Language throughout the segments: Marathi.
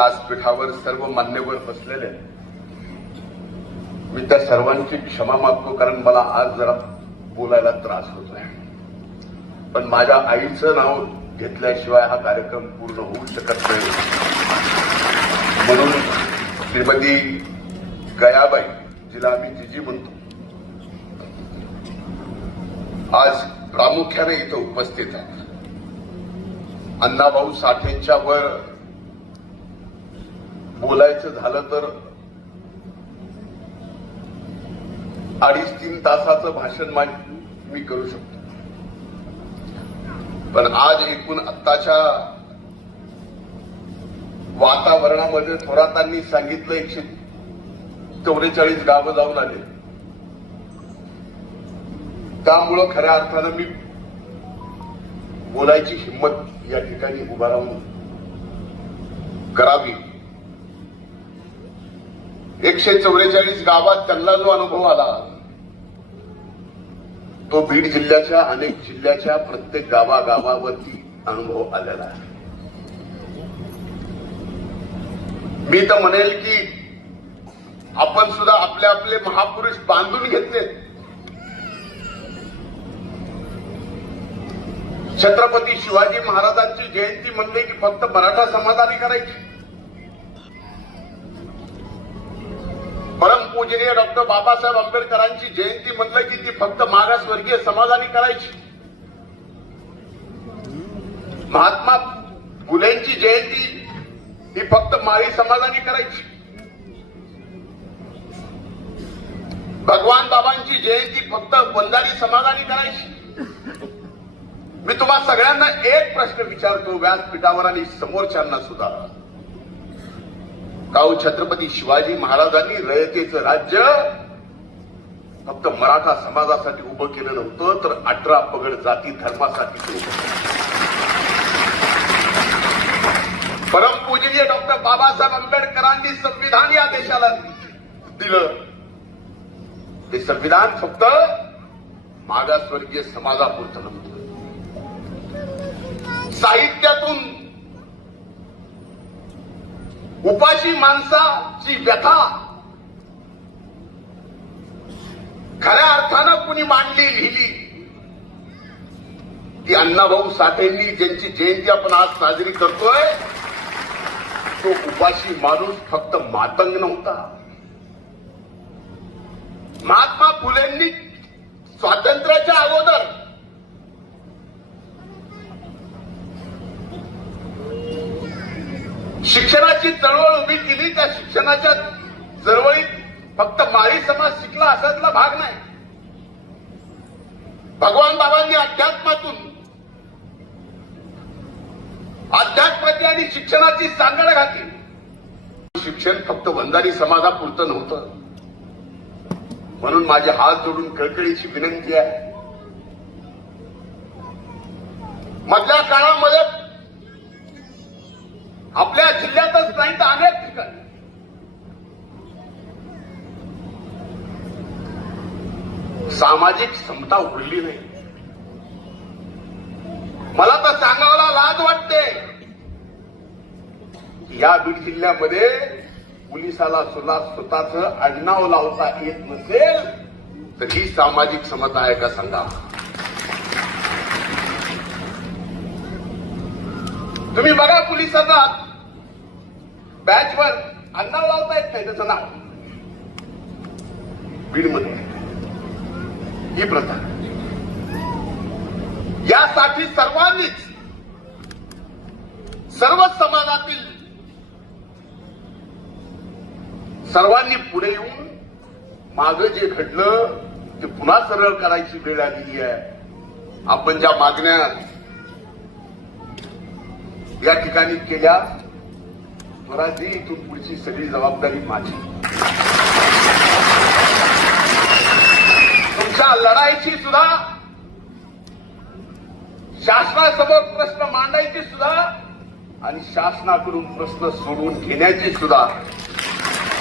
व्यासपीठावर सर्व मान्यवर बसलेले मी त्या सर्वांची क्षमा मागतो कारण मला आज जरा बोलायला त्रास होत आहे पण माझ्या आईचं नाव घेतल्याशिवाय हा कार्यक्रम पूर्ण होऊ शकत नाही म्हणून श्रीमती गयाबाई जिला आम्ही जिजी म्हणतो आज प्रामुख्याने इथं उपस्थित आहेत अण्णाभाऊ साठेंच्या वर बोलायचं झालं तर अडीच तीन तासाचं भाषण मी करू शकतो पण आज एकूण आत्ताच्या वातावरणामध्ये थोरातांनी सांगितलं एकशे चौवेचाळीस गावं जाऊन आले त्यामुळं खऱ्या अर्थानं मी बोलायची हिंमत या ठिकाणी उभा राहून करावी एकशे चौवेचाळीस गावात त्यांना जो अनुभव आला तो बीड जिल्ह्याच्या अनेक जिल्ह्याच्या प्रत्येक गावागावावरती अनुभव आलेला आहे मी तर म्हणेल की आपण सुद्धा आपले आपले महापुरुष बांधून घेतले छत्रपती शिवाजी महाराजांची जयंती म्हणले की फक्त मराठा समाजाने करायची पूजनीय डॉक्टर बाबासाहेब आंबेडकरांची जयंती म्हटलं की ती फक्त मागासवर्गीय समाजाने करायची महात्मा फुलेंची जयंती ही फक्त माळी समाजाने करायची भगवान बाबांची जयंती फक्त बंधारी समाजाने करायची मी तुम्हाला सगळ्यांना एक प्रश्न विचारतो व्यासपीठावर आणि समोरच्यांना सुद्धा काऊ छत्रपती शिवाजी महाराजांनी रयतेचं राज्य फक्त मराठा समाजासाठी उभं केलं नव्हतं तर अठरा पगड जाती धर्मासाठी परमपूजनीय डॉक्टर बाबासाहेब आंबेडकरांनी संविधान या देशाला दिलं ते संविधान फक्त मागासवर्गीय समाजापुरतं नव्हतं साहित्यातून उपाशी माणसाची व्यथा खऱ्या अर्थानं कुणी मांडली लिहिली ती अण्णाभाऊ साठेंनी ज्यांची जयंती आपण आज साजरी करतोय तो उपाशी माणूस फक्त मातंग नव्हता महात्मा फुलेंनी स्वातंत्र्याच्या अगोदर शिक्षणाची चळवळ उभी केली त्या शिक्षणाच्या चळवळीत फक्त माळी समाज शिकला असा भाग नाही भगवान बाबांनी अध्यात्मातून अध्यात्माची आणि शिक्षणाची सांगड घातली शिक्षण फक्त वंदारी समाजापुरतं नव्हतं म्हणून माझे हात जोडून कळकळीची विनंती आहे मधल्या काळामध्ये सामाजिक समता उरली नाही मला तर सांगावला लाज वाटते या बीड जिल्ह्यामध्ये पोलिसाला सुद्धा स्वतःच अण्णाव लावता येत नसेल तर ही सामाजिक समता आहे का सांगा तुम्ही बघा पोलिसांना बॅचवर अण्णाव लावता येत नाही त्याचं नाव बीडमध्ये ही प्रथा यासाठी सर्वांनीच सर्व समाजातील सर्वांनी पुढे येऊन माग जे घडलं ते पुन्हा सरळ करायची वेळ आलेली आहे आपण ज्या मागण्या या ठिकाणी केल्या मला इथून पुढची सगळी जबाबदारी माझी लढायची सुद्धा शासनासमोर प्रश्न मांडायची सुद्धा आणि शासनाकडून प्रश्न सोडवून घेण्याची सुद्धा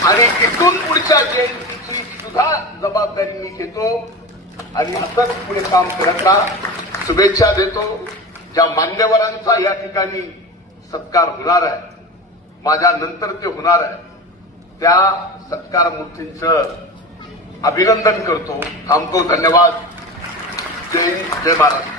आणि इथून पुढच्या जयंतीची सुद्धा जबाबदारी मी घेतो आणि असंच पुढे काम करत राहा शुभेच्छा देतो ज्या मान्यवरांचा या ठिकाणी सत्कार होणार आहे माझ्या नंतर ते होणार आहे त्या सत्कार मूर्तींचं अभिनंदन करतो थांबतो धन्यवाद जय हिंद जय महाराष्ट्र